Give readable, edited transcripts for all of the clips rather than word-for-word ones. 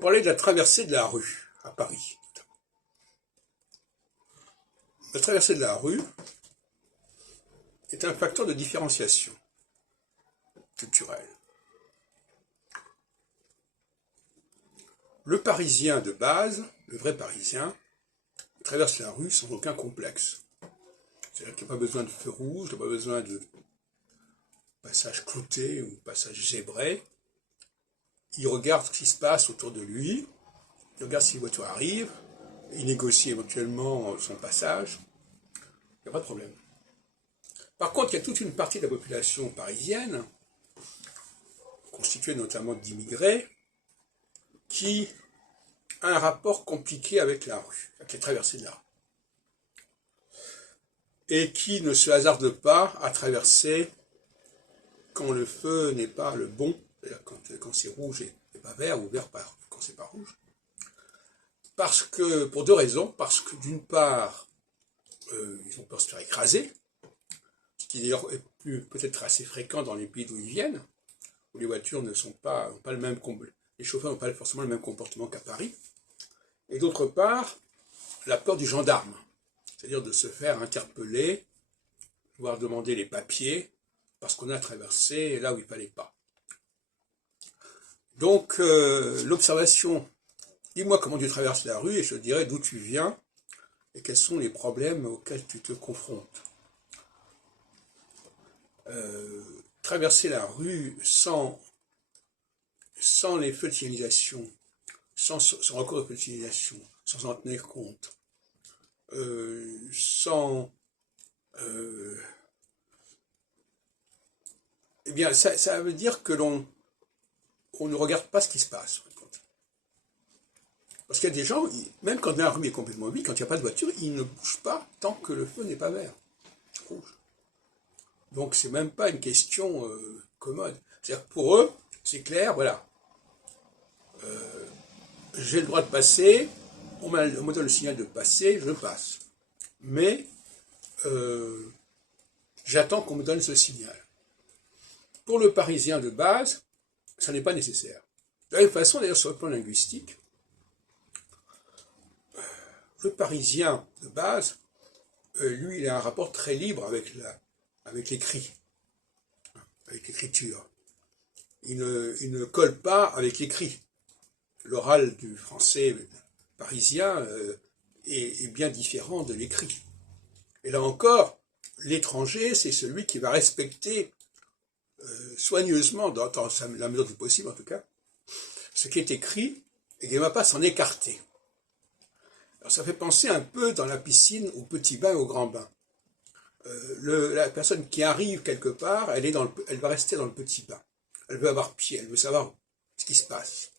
vous parler de la traversée de la rue à Paris. La traversée de la rue est un facteur de différenciation culturelle. Le Parisien de base, le vrai Parisien, traverse la rue sans aucun complexe. C'est-à-dire qu'il n'y a pas besoin de feu rouge, il n'y a pas besoin de passage clouté ou passage zébré. Il regarde ce qui se passe autour de lui, il regarde si les voitures arrivent, il négocie éventuellement son passage, il n'y a pas de problème. Par contre, il y a toute une partie de la population parisienne, constituée notamment d'immigrés, qui a un rapport compliqué avec la rue, avec les traversées de la rue, et qui ne se hasarde pas à traverser quand le feu n'est pas le bon, c'est-à-dire quand c'est rouge et pas vert, ou vert quand c'est pas rouge. Parce que, pour deux raisons, parce que d'une part, ils ont peur de se faire écraser, ce qui d'ailleurs est peut-être assez fréquent dans les pays d'où ils viennent, où les voitures n'ont pas le même, les chauffeurs n'ont pas forcément le même comportement qu'à Paris. Et d'autre part, la peur du gendarme, c'est-à-dire de se faire interpeller, voire demander les papiers, parce qu'on a traversé là où il ne fallait pas. Donc, l'observation, dis-moi comment tu traverses la rue et je te dirai d'où tu viens et quels sont les problèmes auxquels tu te confrontes. Traverser la rue sans les feux de signalisation, sans recours aux feux de signalisation, sans en tenir compte, eh bien, ça veut dire que l'on ne regarde pas ce qui se passe. Parce qu'il y a des gens, même quand la rue est complètement vide, quand il n'y a pas de voiture, ils ne bougent pas tant que le feu n'est pas vert, rouge. Donc c'est même pas une question commode. C'est-à-dire que pour eux, c'est clair, voilà. J'ai le droit de passer, on me donne le signal de passer, je passe. Mais j'attends qu'on me donne ce signal. Pour le Parisien de base, ça n'est pas nécessaire. De la même façon, d'ailleurs, sur le plan linguistique, le Parisien de base, lui, il a un rapport très libre avec l'écrit, avec l'écriture. Il ne colle pas avec l'écrit. L'oral du français parisien est bien différent de l'écrit. Et là encore, l'étranger, c'est celui qui va respecter soigneusement, dans la mesure du possible en tout cas, ce qui est écrit et qui ne va pas s'en écarter. Alors ça fait penser un peu dans la piscine au petit bain et au grand bain. La personne qui arrive quelque part, elle va rester dans le petit bain. Elle veut avoir pied, elle veut savoir ce qui se passe.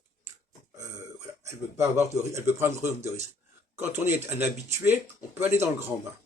Voilà. Elle veut pas avoir elle veut prendre de risque. Quand on est un habitué, on peut aller dans le grand bain.